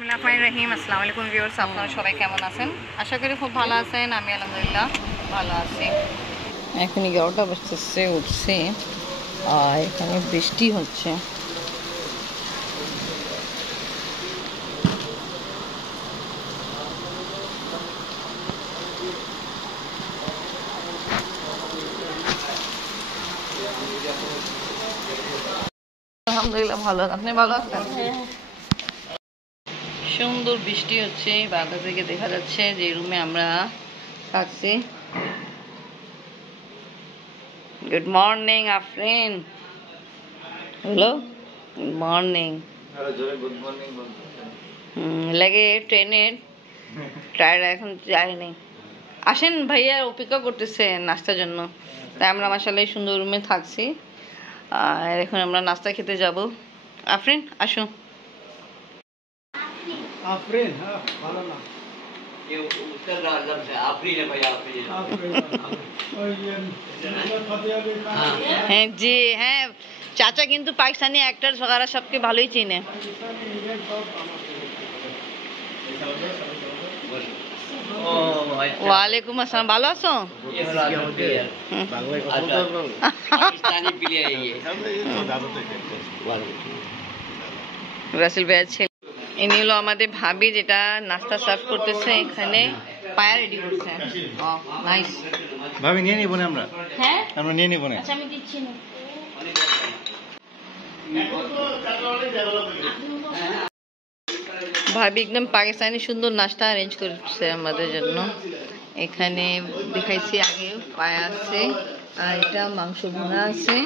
রহিম আসসালামু আলাইকুম ভিউয়ার্স, আপনারা সবাই কেমন আছেন? আশা করি খুব ভালো আছেন। আমি আলহামদুলিল্লাহ ভালো আছি। এখন 11টা বাজতেছে, উঠছে আর এখানে বৃষ্টি হচ্ছে। আলহামদুলিল্লাহ ভালো। আপনি ভালো আছেন? সুন্দর বৃষ্টি হচ্ছে, বাগা থেকে দেখা যাচ্ছে যে রুমে আমরা থাকছি। Good morning Afrin. Hello, good morning. লাগে ট্রেনের টায়ার এখন যায়নি। আসেন, ভাইয়া অপেক্ষা করতেছে নাস্তার জন্য। তাই আমরা মাশাআল্লাহ সুন্দর রুমে থাকছি। আর এখন আমরা নাস্তা খেতে যাব। আফরিন আসুন। आफरीन हाँ भालो ना ये उत्तर आजम से आफरीन है भाई आफरीन और ये फतेह अली खान হ্যাঁ জি হ্যাঁ, চাচা কিন্তু পাকিস্তানি অ্যাক্টর वगैरह सबके ভালোই চিনে। ओ भाई ওয়ালাইকুম আসসালাম, ভালো আছো? ये पाकिस्तानी प्लेयर है ये রাসেল ভাইয়ের ছেলে। ইনি হলো আমাদের ভাবি, যেটা নাস্তা সার্ভ করতেছে। এখানে পায়া রেডি করছে। নাইস। ভাবি নিয়ে নিব না হ্যাঁ আমরা নিয়ে নিব না আচ্ছা, আমি দিচ্ছি না। ভাবি একদম পাকিস্তানি সুন্দর নাস্তা অ্যারেঞ্জ করছে আমাদের জন্য। এখানে দেখাইছি আগে, পায়া আছে আর এটা মাংস ভুনা আছে,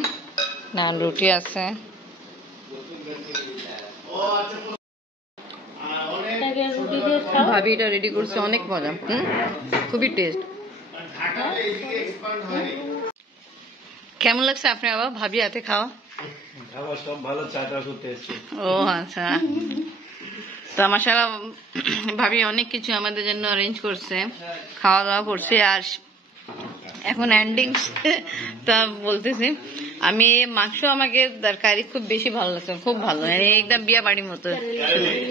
নান রুটি আছে। ভাবি এটা রেডি করছে, অনেক মজা। খুবই টেস্ট। কেমন লাগছে আপনি বাবা ভাবি হাতে খাওয়া? খাবার সব ভালো, চাটা করতে এসেছি। ও আচ্ছা, তো মাশাআল্লাহ ভাবি অনেক কিছু আমাদের জন্য অ্যারেঞ্জ করছে, খাওয়া দাওয়া করছে। আর এখন এন্ডিং তা বলতেছি আমি, মাংস আমাকে তরকারি খুব বেশি ভালো লাগছে, খুব ভালো, একদম বিয়া বাড়ির মতো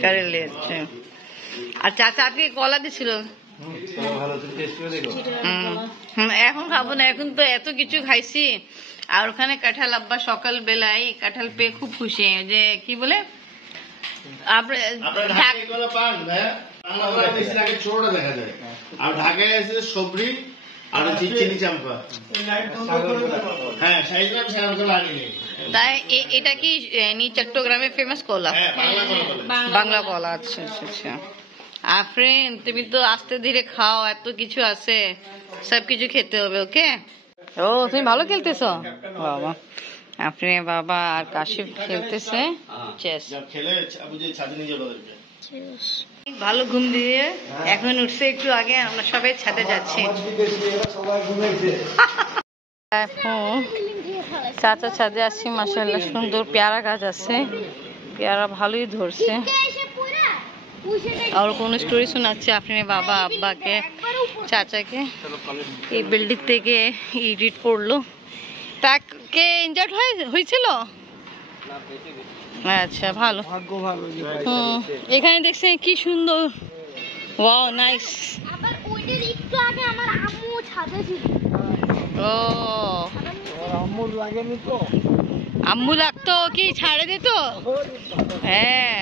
কারে লেগেছে। আর চাচা আপনি কলা দিছিল। ভালো, তুমি টেস্ট করে দেখো। এখন খাবো না, এখন তো এত কিছু খাইছি। আর ওখানে কাঁঠাল, আব্বা সকাল বেলায় কাঁঠাল পেয়ে খুব খুশি, যে কি বলে ঢাকায় এসে সবরি আর চিনি চাম্পা। হ্যাঁ তাই এটা কি চট্টগ্রামের ফেমাস কলা? বাংলা কলা। আচ্ছা আচ্ছা আচ্ছা। আফরিন তুমি তো আস্তে ধীরে খাও, এত কিছু আছে, সবকিছু খেতে হবে। ওকে। ও তুমি ভালো খেলতেছো বাবা। আফরিন বাবা আর কাশিফ খেলতেছে চেস। খেলে বুঝে ছাদে নিয়ে যাবো। ভালো ঘুম দিয়ে এখন উঠছে একটু আগে, আমরা সবাই ছাদে যাচ্ছি। এখন চাচা ছাদে আসছি, মাশাআল্লাহ সুন্দর পেয়ারা গাছ আছে, পেয়ারা ভালোই ধরছে। আর কোন স্টোরি শোনাচ্ছে আপনি বাবা আব্বাকে, চাচাকে। এই বিল্ডিং থেকে এডিট করলো, তাকে ইনজার্ড হয়েছিল। আচ্ছা ভালো, এখানে দেখছেন কি সুন্দর। Wow nice. ও আম্মু লাগতো কি ছাড়ে দিত। হ্যাঁ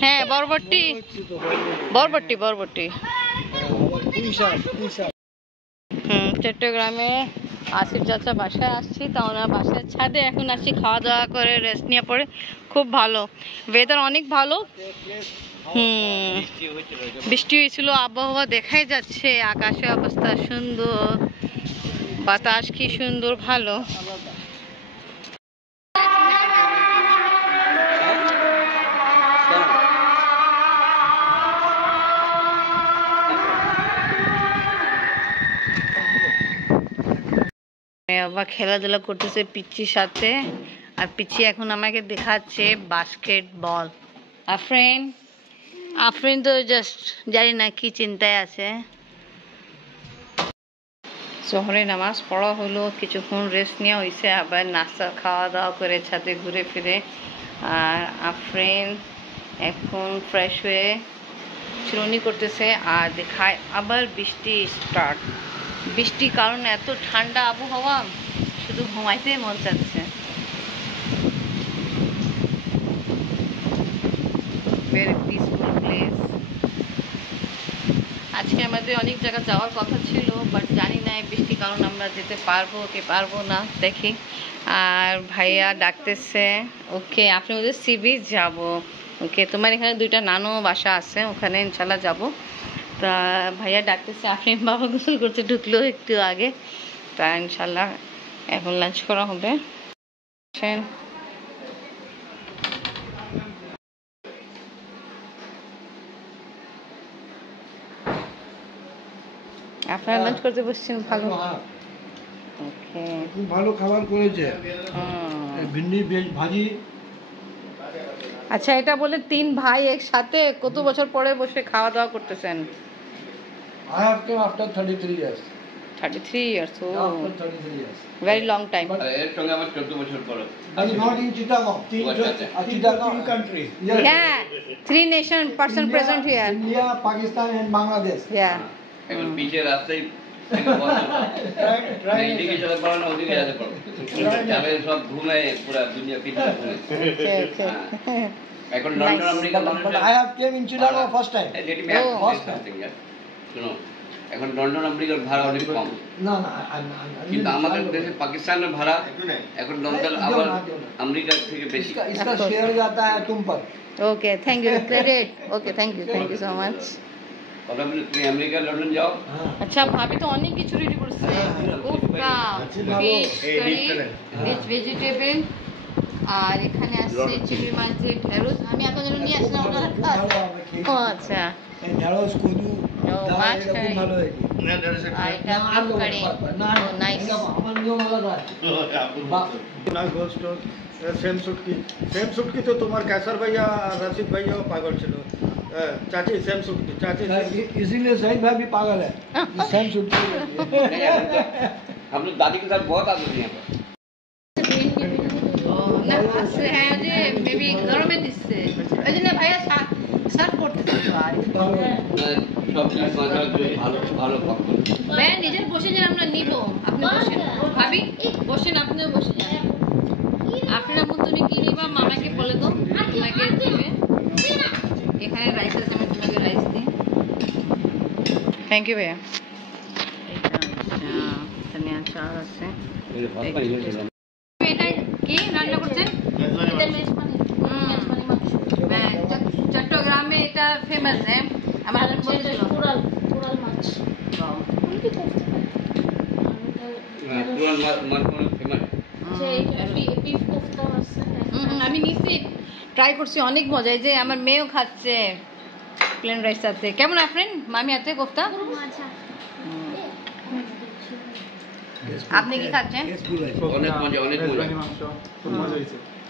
হ্যাঁ, বরবটি বরবটি বরবটি। চট্টগ্রামে আসিফ চাচা বাসায় আসছি, তা ওনার বাসায় ছাদে এখন আসছি খাওয়া দাওয়া করে রেস্ট নিয়ে পড়ে। খুব ভালো ওয়েদার, অনেক ভালো। বৃষ্টি হয়েছিল, আবহাওয়া দেখাই যাচ্ছে, আকাশের অবস্থা সুন্দর, বাতাস কি সুন্দর, ভালো। বাবা খেলাধুলা করতেছে পিচ্চির সাথে, আর পিচ্চি এখন আমাকে দেখাচ্ছে বাস্কেটবল। আফরিন আফরিন তো জাস্ট জানি না কি চিন্তায় আছে। জোহরে নামাজ পড়া হলো, কিছুক্ষণ রেস্ট নেওয়া হয়েছে, আবার নাস্তা খাওয়া দাওয়া করে ছাদে ঘুরে ফিরে। আর আফরিন এখন ফ্রেশ হয়ে চিরুনি করতেছে আর দেখায় আবার বৃষ্টি স্টার্ট। বৃষ্টির কারণে এত ঠান্ডা আবহাওয়া, শুধু ঘুমাইতে মন চাচ্ছে। Very peaceful place. আজকে আমাদের অনেক জায়গা যাওয়ার কথা ছিল, বাট জানি না এই বৃষ্টির কারণে আমরা যেতে পারবো কি পারবো না, দেখি। আর ভাইয়া ডাকতেছে, ওকে আপনি ওদের সি বিচ যাবো। ওকে, তোমার এখানে 2টা নানু বাসা আছে, ওখানে ইনশাল্লাহ যাব। তা ভাইয়া ডাকতেছে, আপনি বাবা গোসল করতে ঢুকলো একটু আগে। তা ইনশাল্লাহ এখন লাঞ্চ করা হবে। আপনারা লাঞ্চ করতে বসছেন? ভালো। ওকে, খুব ভালো খাবার করেছে। ভিন্ডি ভাজি। আচ্ছা, এটা বলে 3 ভাই একসাথে কত বছর পরে বসে খাওয়া দাওয়া করতেছেন? I have come after 33 years. 33 years. After Oh, 33 years. very long time. এর সঙ্গে আমার 14 বছর পর। And not in Chittagong. Chittagong country. Yes. Yeah, 3 nation person India, present here. India, Pakistan and Bangladesh. Yeah. এখন পিছে রাস্তায় এদিকে চলে পড়ো না ওদিকে যেতে পারো, যাবে সব ঘুমায় পুরো দুনিয়া পিছে ঘুরে। Okay, okay. এখন London America But I have came in Chittagong first time. শুনো, এখন লন্ডন আমেরিকার ভাড়া অনেক কম, No, কিন্তু আমাদের দেশে পাকিস্তানের ভাড়া এখন লন্ডন আবার আমেরিকা থেকে বেশি। इसका शेयर जाता है तुम पर. Okay, thank you. Credit. Okay, thank you so much. কথা বলে তুমি আমেরিকা লন্ডন যাও। আচ্ছা, ভাবি তো অনেক কিছু রেডি করছে। Kofta, fish curry, rich vegetable, আর এখানে আছে চিংড়ি মাছ দিয়ে ঢেঁড়স। আমি এত যেন নিয়ে আসলাম ওনার কাছে। ও আচ্ছা, ঢেঁড়স কদু মাছ খুব কারি। ভালো হয় আর এটা বিফ কারি। ও নাইস। আমার নিয়ম আলাদা আছে ना गोस्ट सेम सुटकी तो तुम्हार कैसर भैया रशीद भैया पागल चलो चाची सेम सुटकी चाची इसीलिए शहीद भाई भी पागल है सेम सूट हम लोग दादी के साथ बहुत आते थे यहाँ पर। না আছে, হ্যাঁ যে মেবি গরমে দিচ্ছে, ওই জন্য ভাইয়া সার্ভ করতেছে। সব কিছু ভালো ভালো কম করে। ভাইয়া নিজের বসে যান, আমরা নিব। আপনি বসেন, ভাবি বসেন, আপনিও বসে যান। আপনারা মতনই কি নিবা মামাকে বলে দাও, আপনাকে দিবে। এখানে রাইস আছে, আমি তোমাকে রাইস দিই। থ্যাংক ইউ ভাইয়া। এখানে আচার আছে। এটা কি রান্না করছেন? চট্টগ্রামে এটা ফেমাস। হ্যাঁ, আমার হাজবেন্ড বলছিল কুড়াল মাছ। বিফ কোফতা আছে। আমি নিচ্ছি, ট্রাই করছি, অনেক মজা। এই যে আমার মেয়েও খাচ্ছে প্লেন রাইস সাথে। কেমন আপনার মামি হাতে কোফতা? আপনি কি খাচ্ছেন? অনেক মজা, অনেক মজা,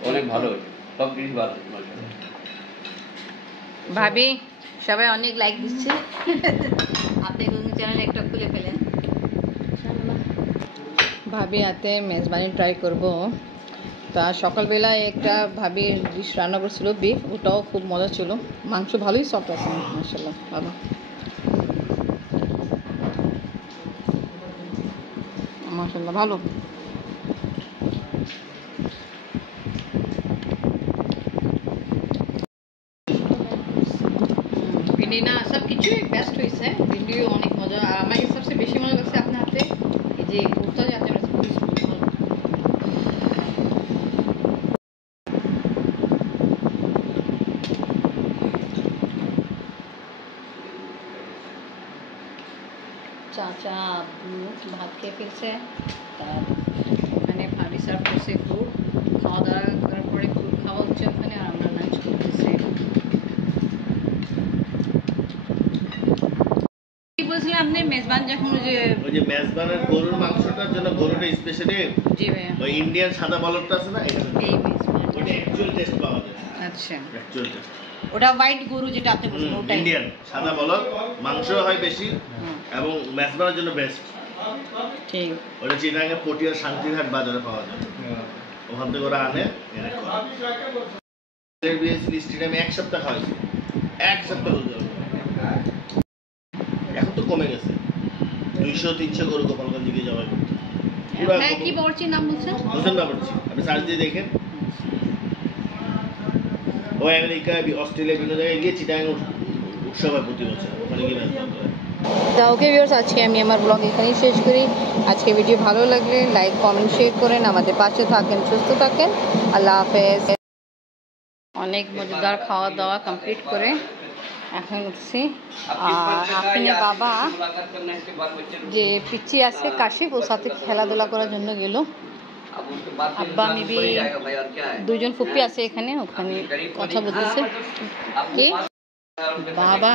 অনেক ভালো, সব জিনিস ভালো। ভাবি সবাই অনেক লাইক দিচ্ছে। আপনি কুকিং চ্যানেল একটা খুলে ফেলেন। ভাবি হাতে মেজবানি ট্রাই করব। তা সকালবেলায় একটা ভাবি ডিশ রান্না করছিল বিফ, ওটাও খুব মজা ছিল। মাংস ভালোই সফট আছে, মাশাআল্লাহ ভালো। মাশাআল্লাহ ভালো। ভিন্ডি না সব কিছুই বেস্ট হয়েছে, ভিন্ডিও অনেক মজা। আর আমার সবচেয়ে বেশি মজা লাগছে আপনার হাতে এই যে কোফতা, যে আপনি চাচা ভাত খেয়ে ফেলছে, তার ওখানে ভাবি সার্ভ করছে ফ্রুট। খাওয়া দাওয়া করার পরে ফ্রুট খাওয়া হচ্ছে ওখানে, আর আমরা লাঞ্চ করতেছি। কি বলছিলেন আপনি মেজবান যখন ওই যে মেজবানের গরুর মাংসটার জন্য গরুটা স্পেশালি জি ভাইয়া ওই ইন্ডিয়ান সাদা বলরটা আছে না, এটা এই মেজবান, ওটা অ্যাকচুয়াল টেস্ট পাওয়া যায়। আচ্ছা অ্যাকচুয়াল টেস্ট ওটা হোয়াইট গরু যেটা আপনি বলছেন ওটাই ইন্ডিয়ান সাদা বলর, মাংস হয় বেশি এবং মেজবানের জন্য বেস্ট। ঠিক। ওটা চিটাগাঙ্গে পটিয়ার শান্তিরহাট বাজারে পাওয়া যায়, ওখান থেকে ওরা আনে এনে করে। স্টেডিয়ামে এক সপ্তাহ খাওয়াইছি, এক সপ্তাহ হয়ে যাবে। এখন তো কমে গেছে, 200-300 গরু গোপালগঞ্জে গিয়ে জবাই করতে। হ্যাঁ, কি বাবুর্চির নাম বলছেন? হোসেন বাবুর্চি, আপনি সার্চ দিয়ে দেখেন। ও আমেরিকা, অস্ট্রেলিয়া, বিভিন্ন জায়গায় গিয়ে চিটাগাং উৎসব হয় প্রতি বছর, ওখানে গিয়ে ম্যাচ করতে হয়। তা ওকে ভিউয়ার্স, আজকে আমি আমার ব্লগ এখানেই শেষ করি। আজকে ভিডিও ভালো লাগলে লাইক, কমেন্ট, শেয়ার করেন, আমাদের পাশে থাকেন, সুস্থ থাকেন। আল্লাহ হাফেজ। অনেক মজাদার খাওয়া দাওয়া কমপ্লিট করে এখন উঠছি। আর আফিনের বাবা যে পিচ্ছি আছে কাশিফ, ওর সাথে খেলাধুলা করার জন্য গেল। আব্বা মেবি দুইজন ফুপি আছে এখানে, ওখানে কথা বলতেছে। কি বাবা,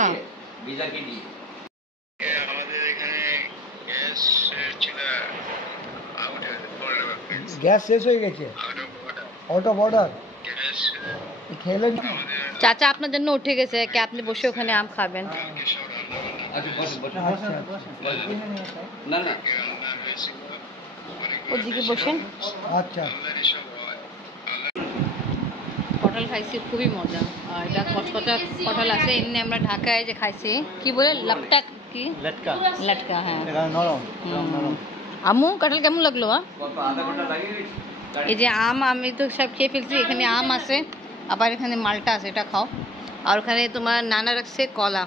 গ্যাস শেষ হয়ে গেছে, আউট অফ অর্ডার খেলে। চাচা আপনার জন্য উঠে গেছে, কি আপনি বসে ওখানে আম খাবেন। না না, ওদিকে বসেন। আচ্ছা, পটল খাইছি, খুবই মজা। আর এটা কচকচা পটল আছে, এমনি আমরা ঢাকায় যে খাইছি, কি বলে লাপটা, কি লটকা লটকা। হ্যাঁ, নরম আম্মু কাঁঠাল কেমন লাগলো? কত আধা ঘন্টা লাগে। এই যে আম, আমি তো সব খেয়ে ফেলছি। এখানে আম আছে, আবার এখানে মালটা আছে, এটা খাও। আর ওখানে তোমার নানা রাখছে কলা।